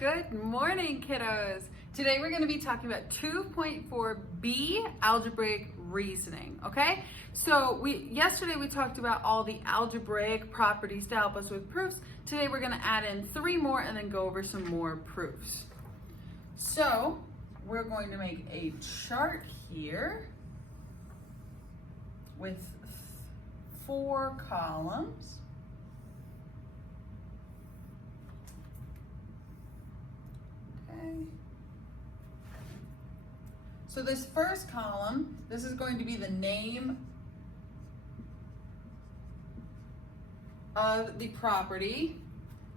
Good morning, kiddos. Today we're going to be talking about 2.4b algebraic reasoning, okay? So yesterday we talked about all the algebraic properties to help us with proofs. Today we're going to add in 3 more and then go over some more proofs. So we're going to make a chart here with 4 columns. So this first column, this is going to be the name of the property.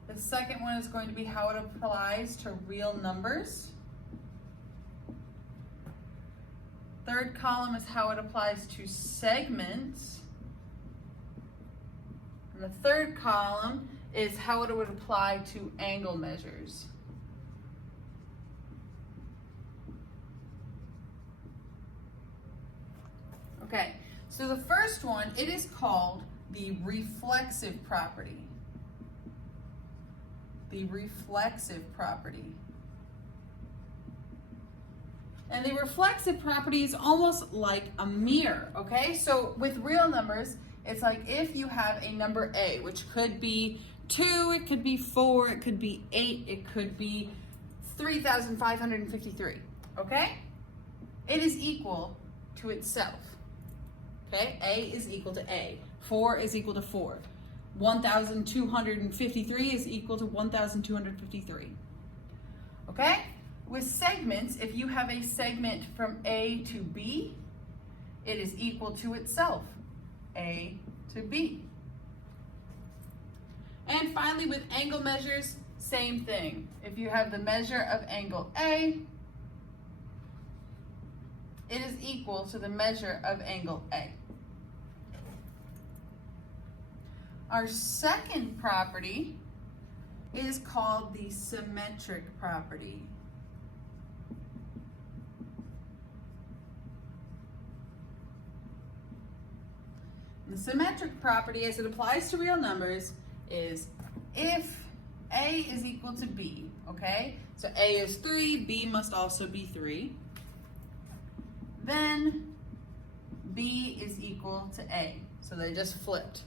The second one is going to be how it applies to real numbers. Third column is how it applies to segments. And the third column is how it would apply to angle measures. Okay, so the first one, it is called the reflexive property. The reflexive property. And the reflexive property is almost like a mirror, okay? So with real numbers, it's like if you have a number A, which could be 2, it could be 4, it could be 8, it could be 3,553, okay? It is equal to itself. Okay, A is equal to A. 4 is equal to 4. 1,253 is equal to 1,253. Okay? With segments, if you have a segment from A to B, it is equal to itself. A to B. And finally, with angle measures, same thing. If you have the measure of angle A, it is equal to the measure of angle A. Our second property is called the symmetric property. The symmetric property, as it applies to real numbers, is if A is equal to B, okay? So A is 3, B must also be 3. Then B is equal to A. So they just flipped.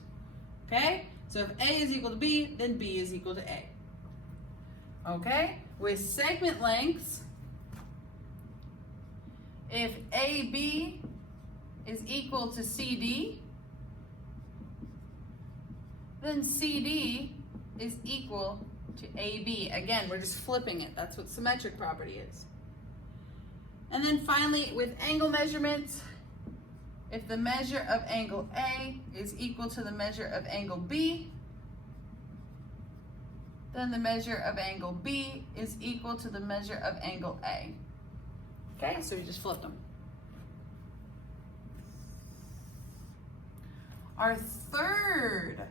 Okay? So if A is equal to B, then B is equal to A. Okay? With segment lengths, if AB is equal to CD, then CD is equal to AB. Again, we're just flipping it. That's what symmetric property is. And then finally, with angle measurements, if the measure of angle A is equal to the measure of angle B, then the measure of angle B is equal to the measure of angle A. Okay, so we just flipped them. Our third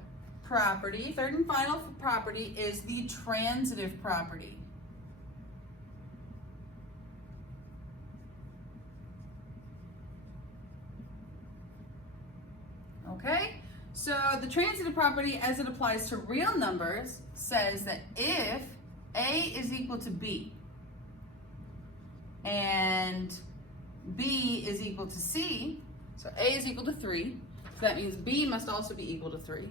and final property is the transitive property. Okay, so the transitive property, as it applies to real numbers, says that if A is equal to B and B is equal to C, so A is equal to 3, so that means B must also be equal to 3.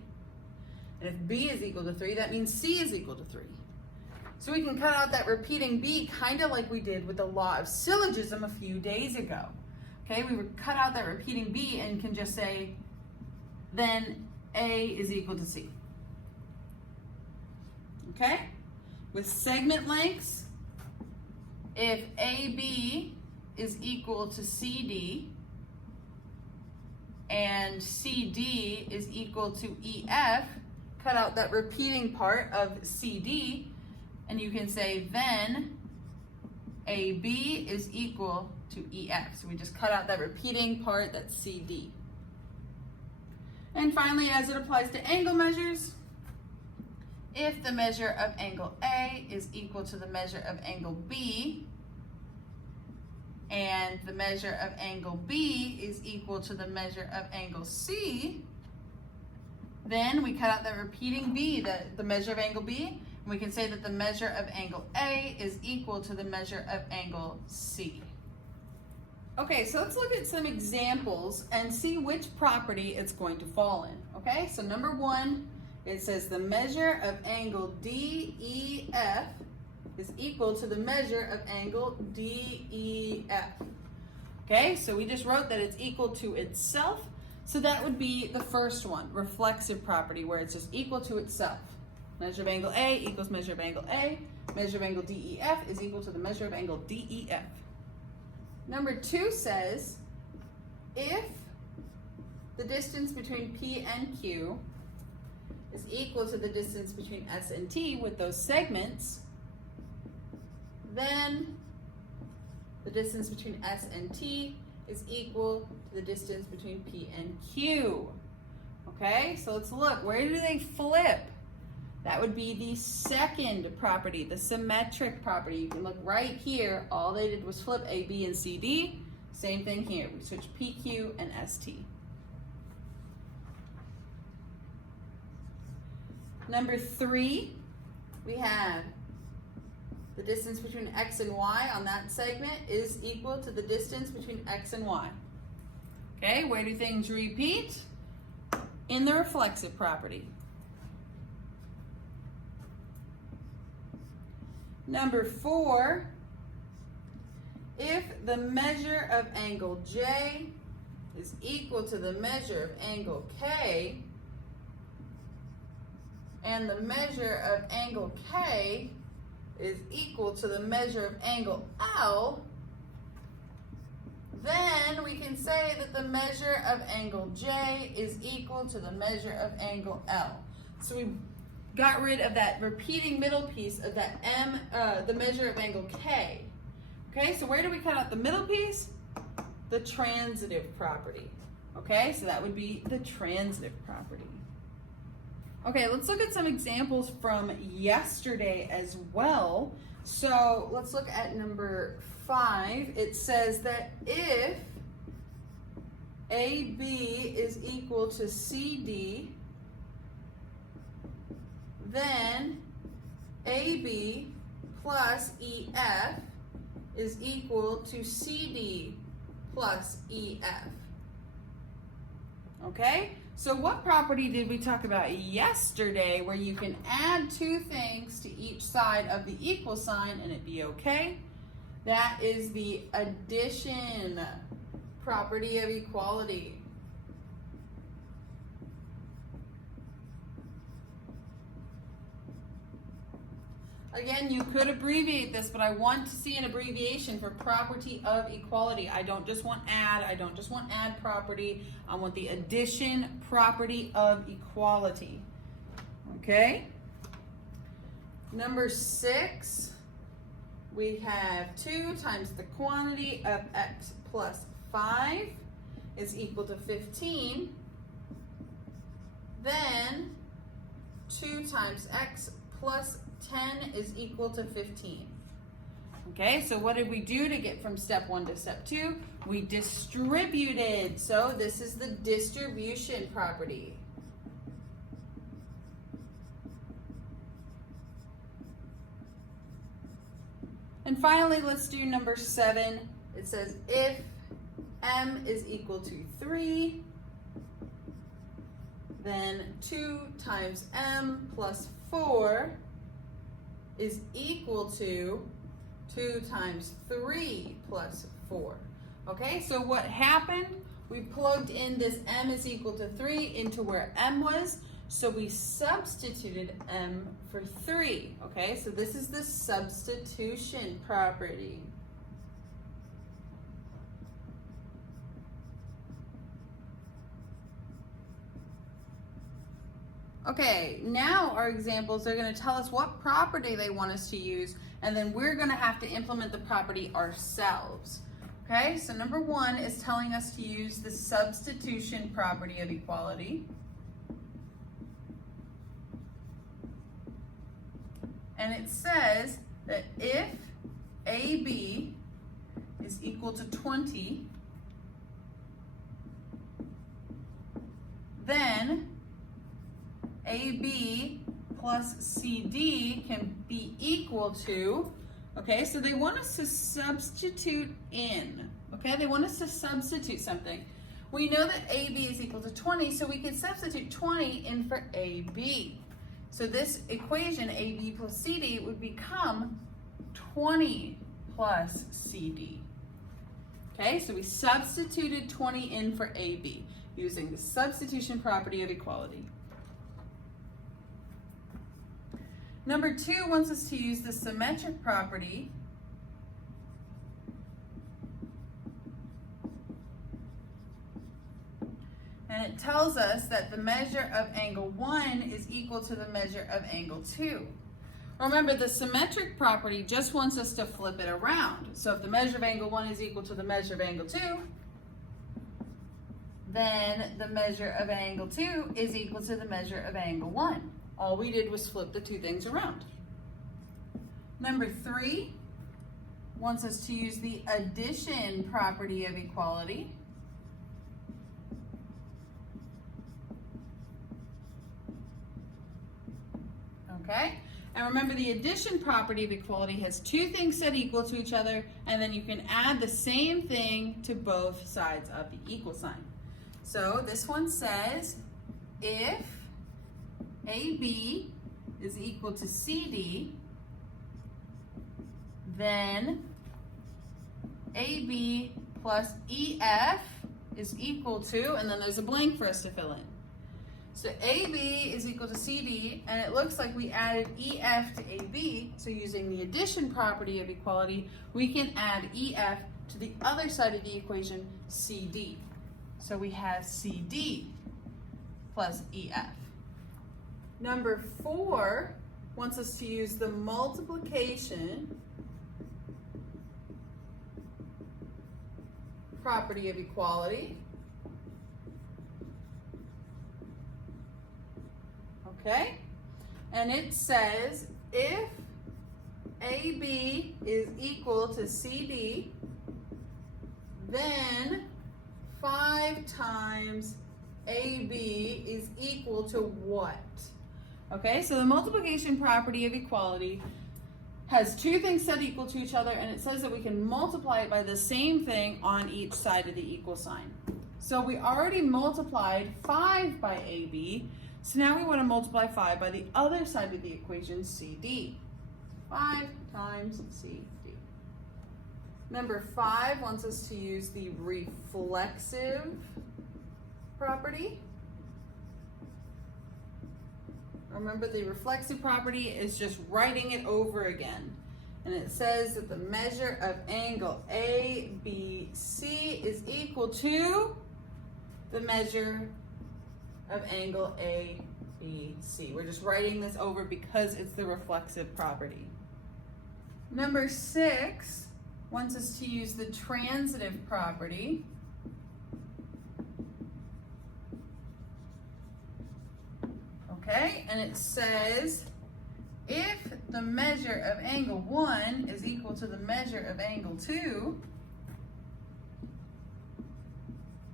And if B is equal to 3, that means C is equal to 3. So we can cut out that repeating B kind of like we did with the law of syllogism a few days ago. Okay, we would cut out that repeating B and can just say, then A is equal to C. Okay? With segment lengths, if AB is equal to CD and CD is equal to EF, cut out that repeating part of CD, and you can say then AB is equal to EF. So we just cut out that repeating part, that's CD. And finally, as it applies to angle measures, if the measure of angle A is equal to the measure of angle B, and the measure of angle B is equal to the measure of angle C, then we cut out the repeating B, the measure of angle B, We can say that the measure of angle A is equal to the measure of angle C. Okay, so let's look at some examples and see which property it's going to fall in. Okay, so number one, it says the measure of angle DEF is equal to the measure of angle DEF. Okay, so we just wrote that it's equal to itself. So that would be the first one, reflexive property, where it's just equal to itself. Measure of angle A equals measure of angle A. Measure of angle DEF is equal to the measure of angle DEF. Number two says, if the distance between P and Q is equal to the distance between S and T with those segments, then the distance between S and T is equal to the distance between P and Q. Okay, so let's look. Where do they flip? That would be the second property, the symmetric property. You can look right here. All they did was flip A, B, and C, D. Same thing here. We switch P, Q, and S, T. Number three, we have the distance between X and Y on that segment is equal to the distance between X and Y. Okay, where do things repeat? In the reflexive property. Number four, if the measure of angle J is equal to the measure of angle K, and the measure of angle K is equal to the measure of angle L, then we can say that the measure of angle J is equal to the measure of angle L. So we got rid of that repeating middle piece of that the measure of angle K. Okay, so where do we cut out the middle piece? The transitive property. Okay, so that would be the transitive property. Okay, let's look at some examples from yesterday as well. So let's look at number 5. It says that if AB is equal to CD, then AB plus EF is equal to CD plus EF. Okay? So what property did we talk about yesterday where you can add two things to each side of the equal sign and it be okay? That is the addition property of equality. Again, you could abbreviate this, but I want to see an abbreviation for property of equality. I don't just want add, I don't just want add property, I want the addition property of equality. Okay? Number 6, we have 2 times the quantity of x plus 5 is equal to 15. Then 2 times x plus 10 is equal to 15. Okay, so what did we do to get from step 1 to step 2? We distributed. So this is the distribution property. And finally, let's do number 7. It says if m is equal to 3, then 2 times m plus 4 is equal to 2 times 3 plus 4. Okay, so what happened? We plugged in this m is equal to 3 into where m was, so we substituted m for 3. Okay, so this is the substitution property. Okay, now our examples are going to tell us what property they want us to use, and then we're going to have to implement the property ourselves. Okay, so number 1 is telling us to use the substitution property of equality. And it says that if AB is equal to 20, then AB plus CD can be equal to, okay, so they want us to substitute in, okay? They want us to substitute something. We know that AB is equal to 20, so we can substitute 20 in for AB. So this equation, AB plus CD, would become 20 plus CD. Okay, so we substituted 20 in for AB using the substitution property of equality. Number 2 wants us to use the symmetric property. And it tells us that the measure of angle 1 is equal to the measure of angle 2. Remember, the symmetric property just wants us to flip it around. So if the measure of angle 1 is equal to the measure of angle 2, then the measure of angle 2 is equal to the measure of angle 1. All we did was flip the two things around. Number 3 wants us to use the addition property of equality. Okay? And remember, the addition property of equality has two things set equal to each other, and then you can add the same thing to both sides of the equal sign. So this one says, if AB is equal to CD, then AB plus EF is equal to, and then there's a blank for us to fill in. So AB is equal to CD, and it looks like we added EF to AB, so using the addition property of equality, we can add EF to the other side of the equation, CD. So we have CD plus EF. Number 4 wants us to use the multiplication property of equality. Okay, and it says if AB is equal to CD, then 5 times AB is equal to what? Okay, so the multiplication property of equality has two things set equal to each other, and it says that we can multiply it by the same thing on each side of the equal sign. So we already multiplied 5 by AB, so now we want to multiply 5 by the other side of the equation, CD. 5 times CD. Number 5 wants us to use the reflexive property. Remember, the reflexive property is just writing it over again. And it says that the measure of angle ABC is equal to the measure of angle ABC. We're just writing this over because it's the reflexive property. Number 6 wants us to use the transitive property. Okay, and it says if the measure of angle 1 is equal to the measure of angle 2,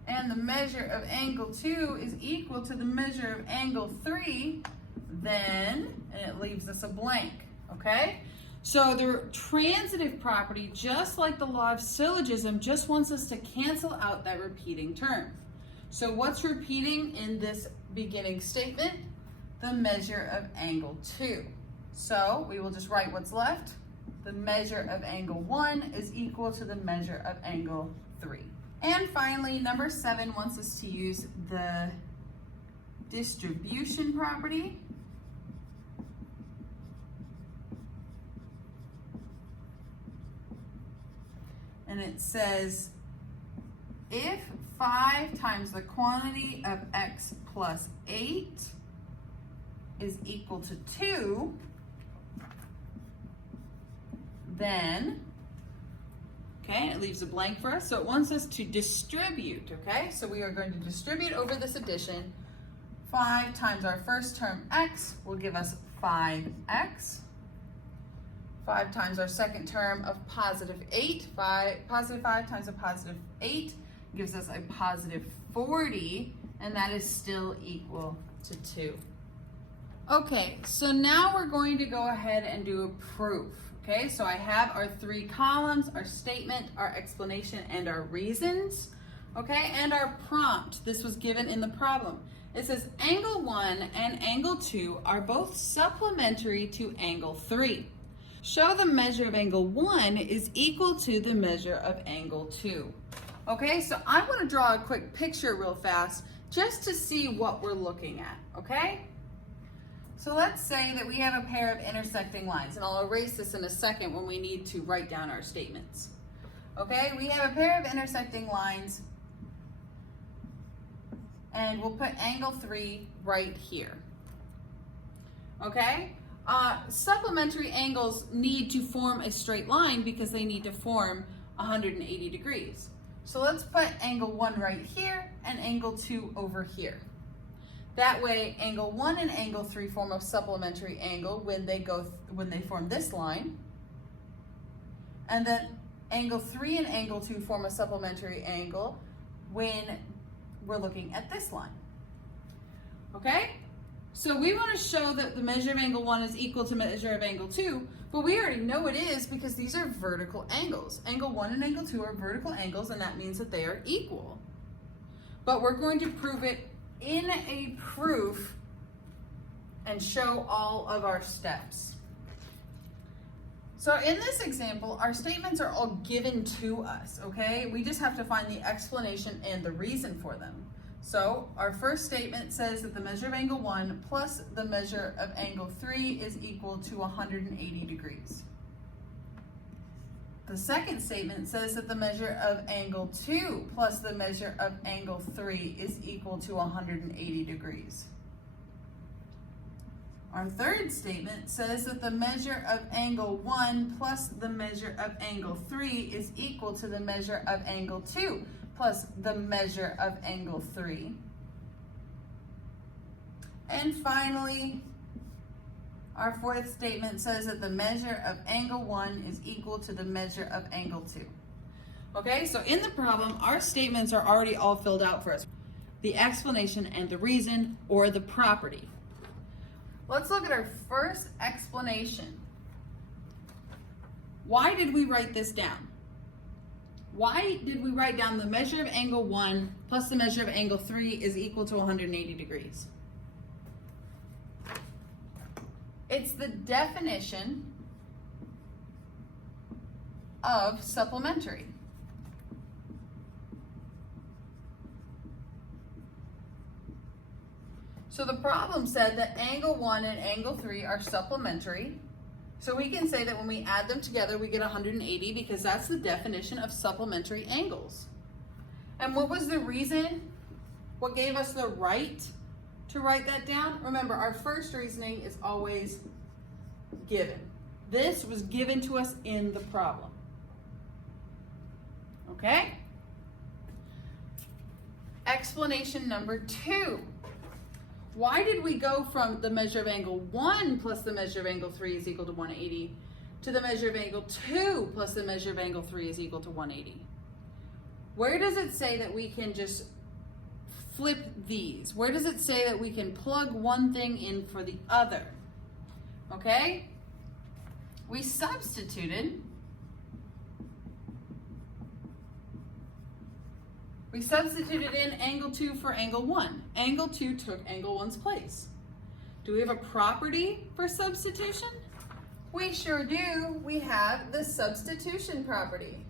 and the measure of angle 2 is equal to the measure of angle 3, then, and it leaves us a blank, okay? So the transitive property, just like the law of syllogism, just wants us to cancel out that repeating term. So what's repeating in this beginning statement? The measure of angle 2. So we will just write what's left. The measure of angle 1 is equal to the measure of angle 3. And finally, number 7 wants us to use the distribution property. And it says, if 5 times the quantity of x plus 8 is equal to 2, then, okay, it leaves a blank for us, so it wants us to distribute, okay? So we are going to distribute over this addition. 5 times our first term, x, will give us 5x. 5 times our second term of positive 8, positive 5 times a positive 8 gives us a positive 40, and that is still equal to 2. Okay, so now we're going to go ahead and do a proof. Okay, so I have our three columns, our statement, our explanation, and our reasons. Okay, and our prompt. This was given in the problem. It says angle 1 and angle 2 are both supplementary to angle 3. Show the measure of angle 1 is equal to the measure of angle 2. Okay, so I want to draw a quick picture real fast just to see what we're looking at, okay? So let's say that we have a pair of intersecting lines, and I'll erase this in a second when we need to write down our statements. Okay, we have a pair of intersecting lines, and we'll put angle 3 right here. Okay, supplementary angles need to form a straight line because they need to form 180 degrees. So let's put angle 1 right here and angle 2 over here. That way, angle 1 and angle 3 form a supplementary angle when they form this line. And then angle 3 and angle 2 form a supplementary angle when we're looking at this line. Okay? So we want to show that the measure of angle 1 is equal to measure of angle 2, but we already know it is because these are vertical angles. Angle 1 and angle 2 are vertical angles, and that means that they are equal. But we're going to prove it in a proof and show all of our steps. So in this example, our statements are all given to us, okay? We just have to find the explanation and the reason for them. So our first statement says that the measure of angle 1 plus the measure of angle 3 is equal to 180 degrees. The second statement says that the measure of angle 2 plus the measure of angle 3 is equal to 180 degrees. Our third statement says that the measure of angle 1 plus the measure of angle 3 is equal to the measure of angle 2 plus the measure of angle 3. And finally, our fourth statement says that the measure of angle 1 is equal to the measure of angle 2. Okay, so in the problem, our statements are already all filled out for us. The explanation and the reason, or the property. Let's look at our first explanation. Why did we write this down? Why did we write down the measure of angle 1 plus the measure of angle 3 is equal to 180 degrees? It's the definition of supplementary. So the problem said that angle 1 and angle 3 are supplementary. So we can say that when we add them together, we get 180 because that's the definition of supplementary angles. And what was the reason? What gave us the right to write that down? Remember, our first reasoning is always given. This was given to us in the problem. Okay? Explanation number 2. Why did we go from the measure of angle 1 plus the measure of angle 3 is equal to 180 to the measure of angle 2 plus the measure of angle 3 is equal to 180? Where does it say that we can just flip these? Where does it say that we can plug one thing in for the other? Okay? We substituted. We substituted in angle 2 for angle 1. Angle 2 took angle 1's place. Do we have a property for substitution? We sure do. We have the substitution property.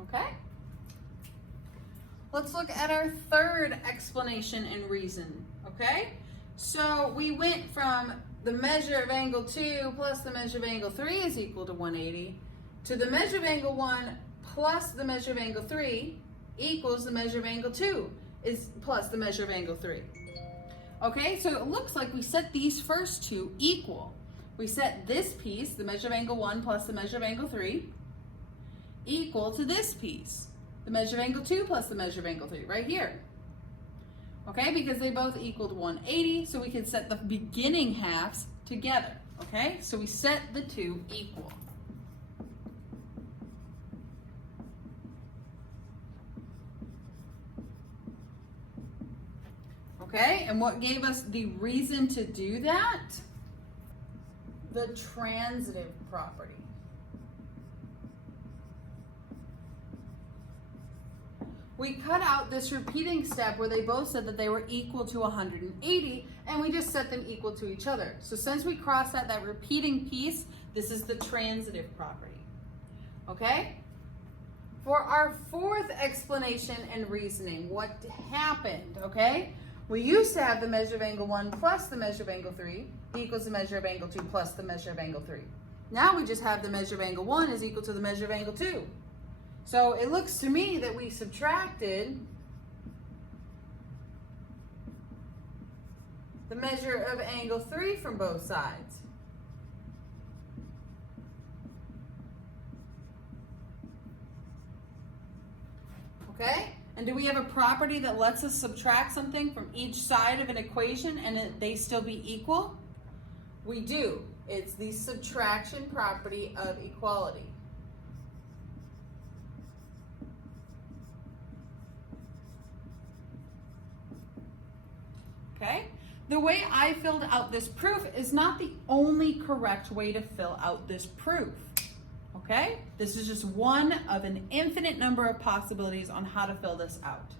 Okay? Let's look at our third explanation and reason. Okay? So we went from the measure of angle 2 plus the measure of angle 3 is equal to 180 to the measure of angle 1 plus the measure of angle 3 equals the measure of angle 2 is plus the measure of angle 3. Okay, so it looks like we set these first two equal. We set this piece, the measure of angle 1 plus the measure of angle 3, equal to this piece, the measure of angle 2 plus the measure of angle 3, right here. Okay, because they both equaled 180, so we can set the beginning halves together. Okay, so we set the two equal. Okay, and what gave us the reason to do that? The transitive property. We cut out this repeating step where they both said that they were equal to 180, and we just set them equal to each other. So since we crossed out that repeating piece, this is the transitive property. Okay? For our fourth explanation and reasoning, what happened, okay? We used to have the measure of angle 1 plus the measure of angle 3 equals the measure of angle 2 plus the measure of angle 3. Now we just have the measure of angle 1 is equal to the measure of angle 2. So it looks to me that we subtracted the measure of angle 3 from both sides. Okay? And do we have a property that lets us subtract something from each side of an equation and they still be equal? We do. It's the subtraction property of equality. Okay? The way I filled out this proof is not the only correct way to fill out this proof. Okay? This is just one of an infinite number of possibilities on how to fill this out.